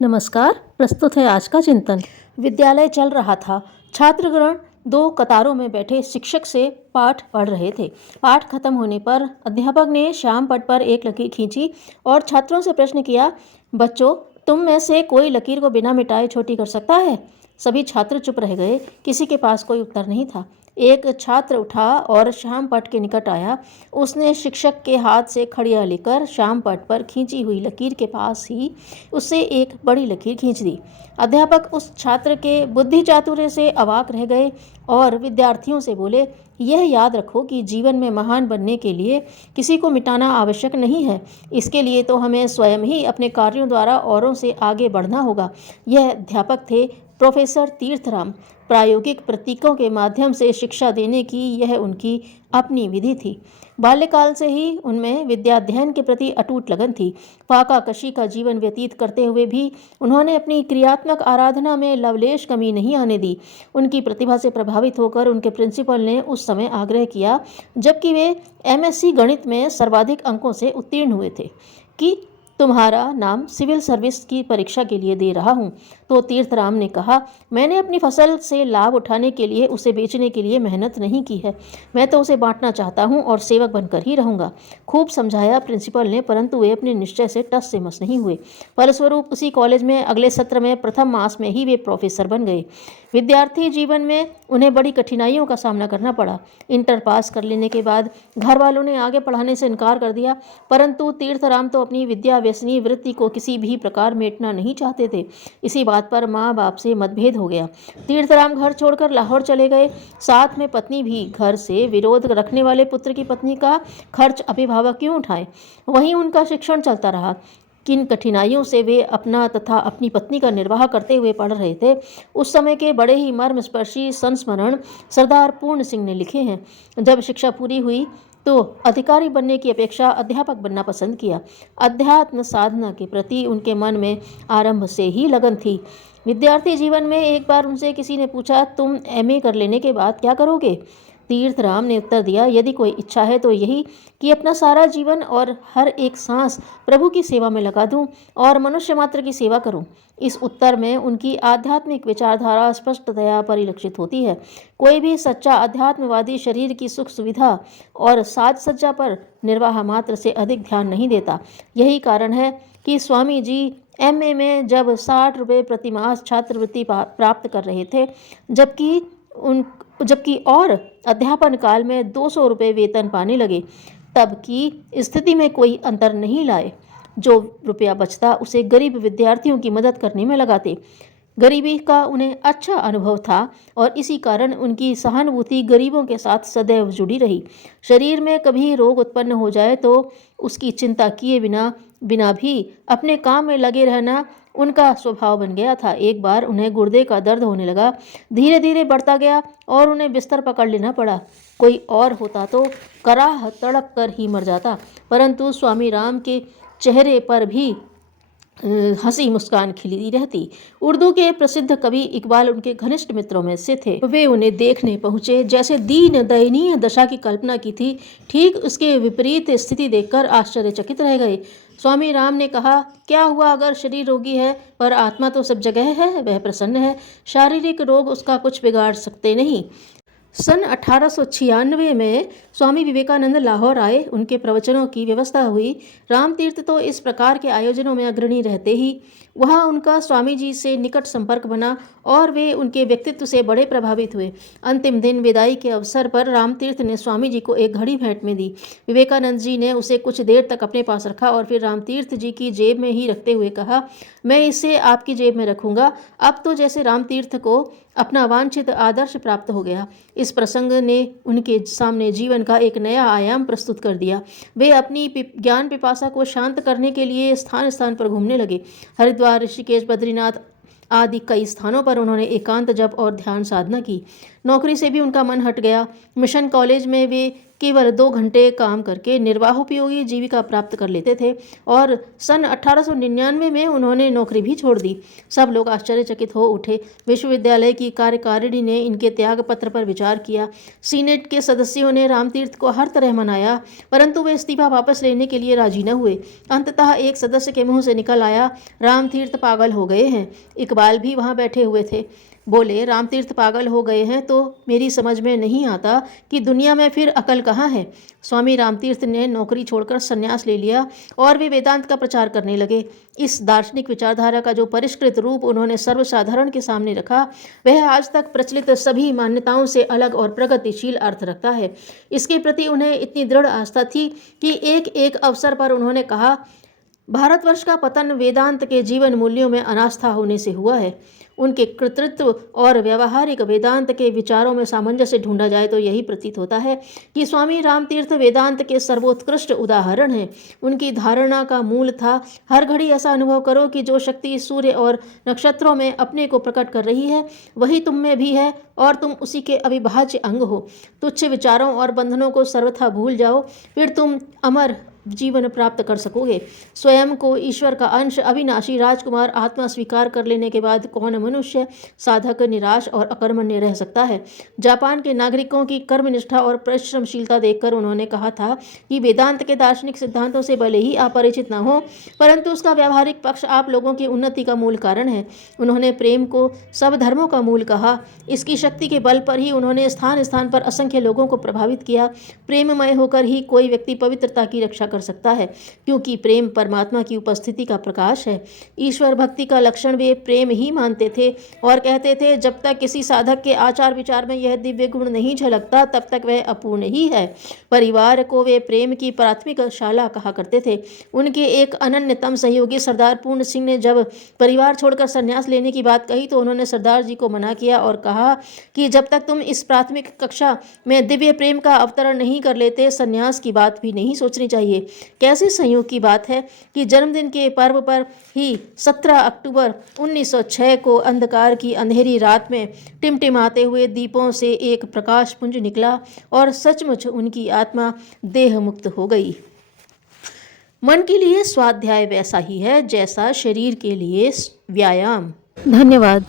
नमस्कार। प्रस्तुत है आज का चिंतन। विद्यालय चल रहा था। छात्रगण दो कतारों में बैठे शिक्षक से पाठ पढ़ रहे थे। पाठ खत्म होने पर अध्यापक ने श्याम पट पर एक लकीर खींची और छात्रों से प्रश्न किया, बच्चों, तुम में से कोई लकीर को बिना मिटाए छोटी कर सकता है? सभी छात्र चुप रह गए। किसी के पास कोई उत्तर नहीं था। एक छात्र उठा और श्याम पट के निकट आया। उसने शिक्षक के हाथ से खड़िया लेकर श्याम पट पर खींची हुई लकीर के पास ही उससे एक बड़ी लकीर खींच दी। अध्यापक उस छात्र के बुद्धि चातुर्य से अवाक रह गए और विद्यार्थियों से बोले, यह याद रखो कि जीवन में महान बनने के लिए किसी को मिटाना आवश्यक नहीं है। इसके लिए तो हमें स्वयं ही अपने कार्यों द्वारा औरों से आगे बढ़ना होगा। यह अध्यापक थे प्रोफेसर तीर्थराम। प्रायोगिक प्रतीकों के माध्यम से शिक्षा देने की यह उनकी अपनी विधि थी। बाल्यकाल से ही उनमें विद्याध्ययन के प्रति अटूट लगन थी। फाका कशी का जीवन व्यतीत करते हुए भी उन्होंने अपनी क्रियात्मक आराधना में लवलेश कमी नहीं आने दी। उनकी प्रतिभा से प्रभावित होकर उनके प्रिंसिपल ने उस समय आग्रह किया, जबकि वे एमएससी गणित में सर्वाधिक अंकों से उत्तीर्ण हुए थे, कि तुम्हारा नाम सिविल सर्विस की परीक्षा के लिए दे रहा हूँ। तो तीर्थराम ने कहा, मैंने अपनी फसल से लाभ उठाने के लिए उसे बेचने के लिए मेहनत नहीं की है। मैं तो उसे बांटना चाहता हूँ और सेवक बनकर ही रहूँगा। खूब समझाया प्रिंसिपल ने, परंतु वे अपने निश्चय से टस से मस नहीं हुए। फलस्वरूप उसी कॉलेज में अगले सत्र में प्रथम मास में ही वे प्रोफेसर बन गए। विद्यार्थी जीवन में उन्हें बड़ी कठिनाइयों का सामना करना पड़ा। इंटर पास कर लेने के बाद घर वालों ने आगे पढ़ाने से इनकार कर दिया, परंतु तीर्थराम तो अपनी विद्या व्यसनी वृत्ति को किसी भी प्रकार मेटना नहीं चाहते थे। इसी बात पर माँ बाप से मतभेद हो गया। तीर्थराम घर छोड़कर लाहौर चले गए। साथ में पत्नी भी। घर से विरोध रखने वाले पुत्र की पत्नी का खर्च अभिभावक क्यों उठाए? वहीं उनका शिक्षण चलता रहा। किन कठिनाइयों से वे अपना तथा अपनी पत्नी का निर्वाह करते हुए पढ़ रहे थे, उस समय के बड़े ही मर्मस्पर्शी संस्मरण सरदार पूर्ण सिंह ने लिखे हैं। जब शिक्षा पूरी हुई तो अधिकारी बनने की अपेक्षा अध्यापक बनना पसंद किया। अध्यात्म साधना के प्रति उनके मन में आरंभ से ही लगन थी। विद्यार्थी जीवन में एक बार उनसे किसी ने पूछा, तुम एमए कर लेने के बाद क्या करोगे? तीर्थराम ने उत्तर दिया, यदि कोई इच्छा है तो यही कि अपना सारा जीवन और हर एक सांस प्रभु की सेवा में लगा दूं और मनुष्य मात्र की सेवा करूं। इस उत्तर में उनकी आध्यात्मिक विचारधारा स्पष्टतया परिलक्षित होती है। कोई भी सच्चा अध्यात्मवादी शरीर की सुख सुविधा और साज सज्जा पर निर्वाह मात्र से अधिक ध्यान नहीं देता। यही कारण है कि स्वामी जी एमए में जब 60 रुपये प्रतिमास छात्रवृत्ति प्राप्त कर रहे थे, जबकि और अध्यापन काल में 200 रुपये वेतन पाने लगे, तब की स्थिति में कोई अंतर नहीं लाए। जो रुपया बचता उसे गरीब विद्यार्थियों की मदद करने में लगाते। गरीबी का उन्हें अच्छा अनुभव था और इसी कारण उनकी सहानुभूति गरीबों के साथ सदैव जुड़ी रही। शरीर में कभी रोग उत्पन्न हो जाए तो उसकी चिंता किए बिना भी अपने काम में लगे रहना उनका स्वभाव बन गया था। एक बार उन्हें गुर्दे का दर्द होने लगा, धीरे धीरे बढ़ता गया और उन्हें बिस्तर पकड़ लेना पड़ा। कोई और होता तो कराह तड़प कर ही मर जाता, परंतु स्वामी राम के चेहरे पर भी हंसी मुस्कान खिली रहती। उर्दू के प्रसिद्ध कवि इकबाल उनके घनिष्ठ मित्रों में से थे। वे उन्हें देखने पहुंचे। जैसे दीन दयनीय दशा की कल्पना की थी, ठीक उसके विपरीत स्थिति देखकर आश्चर्यचकित रह गए। स्वामी राम ने कहा, क्या हुआ अगर शरीर रोगी है पर आत्मा तो सब जगह है, वह प्रसन्न है। शारीरिक रोग उसका कुछ बिगाड़ सकते नहीं। सन 1896 में स्वामी विवेकानंद लाहौर आए। उनके प्रवचनों की व्यवस्था हुई। रामतीर्थ तो इस प्रकार के आयोजनों में अग्रणी रहते ही वहाँ उनका स्वामी जी से निकट संपर्क बना और वे उनके व्यक्तित्व से बड़े प्रभावित हुए। अंतिम दिन विदाई के अवसर पर रामतीर्थ ने स्वामी जी को एक घड़ी भेंट में दी। विवेकानंद जी ने उसे कुछ देर तक अपने पास रखा और फिर रामतीर्थ जी की जेब में ही रखते हुए कहा, मैं इसे आपकी जेब में रखूंगा। अब तो जैसे रामतीर्थ को अपना वांछित आदर्श प्राप्त हो गया। इस प्रसंग ने उनके सामने जीवन का एक नया आयाम प्रस्तुत कर दिया। वे अपनी ज्ञान पिपासा को शांत करने के लिए स्थान स्थान पर घूमने लगे। हरिद्वार, ऋषिकेश, बद्रीनाथ आदि कई स्थानों पर उन्होंने एकांत जप और ध्यान साधना की। नौकरी से भी उनका मन हट गया। मिशन कॉलेज में वे केवल 2 घंटे काम करके निर्वाहोपयोगी जीविका प्राप्त कर लेते थे और सन 1899 में उन्होंने नौकरी भी छोड़ दी। सब लोग आश्चर्यचकित हो उठे। विश्वविद्यालय की कार्यकारिणी ने इनके त्याग पत्र पर विचार किया। सीनेट के सदस्यों ने रामतीर्थ को हर तरह मनाया, परंतु वे इस्तीफा वापस लेने के लिए राजी न हुए। अंततः एक सदस्य के मुंह से निकल आया, रामतीर्थ पागल हो गए हैं। इकबाल भी वहां बैठे हुए थे। बोले, रामतीर्थ पागल हो गए हैं तो मेरी समझ में नहीं आता कि दुनिया में फिर अकल कहाँ है। स्वामी रामतीर्थ ने नौकरी छोड़कर संन्यास ले लिया और वे वेदांत का प्रचार करने लगे। इस दार्शनिक विचारधारा का जो परिष्कृत रूप उन्होंने सर्वसाधारण के सामने रखा, वह आज तक प्रचलित सभी मान्यताओं से अलग और प्रगतिशील अर्थ रखता है। इसके प्रति उन्हें इतनी दृढ़ आस्था थी कि एक एक अवसर पर उन्होंने कहा, भारतवर्ष का पतन वेदांत के जीवन मूल्यों में अनास्था होने से हुआ है। उनके कृतित्व और व्यावहारिक वेदांत के विचारों में सामंजस्य ढूंढा जाए तो यही प्रतीत होता है कि स्वामी रामतीर्थ वेदांत के सर्वोत्कृष्ट उदाहरण हैं। उनकी धारणा का मूल था, हर घड़ी ऐसा अनुभव करो कि जो शक्ति सूर्य और नक्षत्रों में अपने को प्रकट कर रही है, वही तुम में भी है और तुम उसी के अविभाज्य अंग हो। तुच्छ विचारों और बंधनों को सर्वथा भूल जाओ, फिर तुम अमर जीवन प्राप्त कर सकोगे। स्वयं को ईश्वर का अंश, अविनाशी राजकुमार आत्मा स्वीकार कर लेने के बाद कौन मनुष्य साधक, निराश और अकर्मण्य रह सकता है। जापान के नागरिकों की कर्मनिष्ठा और परिश्रमशीलता देखकर उन्होंने कहा था कि वेदांत के दार्शनिक सिद्धांतों से भले ही आप परिचित न हो, परंतु उसका व्यावहारिक पक्ष आप लोगों की उन्नति का मूल कारण है। उन्होंने प्रेम को सब धर्मों का मूल कहा। इसकी शक्ति के बल पर ही उन्होंने स्थान स्थान पर असंख्य लोगों को प्रभावित किया। प्रेममय होकर ही कोई व्यक्ति पवित्रता की रक्षा कर सकता है, क्योंकि प्रेम परमात्मा की उपस्थिति का प्रकाश है। ईश्वर भक्ति का लक्षण वे प्रेम ही मानते थे और कहते थे, जब तक किसी साधक के आचार विचार में यह दिव्य गुण नहीं झलकता, तब तक वह अपूर्ण ही है। परिवार को वे प्रेम की प्राथमिक शाला कहा करते थे। उनके एक अनन्यतम सहयोगी सरदार पूर्ण सिंह ने जब परिवार छोड़कर संन्यास लेने की बात कही तो उन्होंने सरदार जी को मना किया और कहा कि जब तक तुम इस प्राथमिक कक्षा में दिव्य प्रेम का अवतरण नहीं कर लेते, संन्यास की बात भी नहीं सोचनी चाहिए। कैसे संयोग की बात है कि जन्मदिन के पर्व पर ही 17 अक्टूबर 1906 को अंधकार की अंधेरी रात में टिमटिमाते हुए दीपों से एक प्रकाश पुंज निकला और सचमुच उनकी आत्मा देह मुक्त हो गई। मन के लिए स्वाध्याय वैसा ही है जैसा शरीर के लिए व्यायाम। धन्यवाद।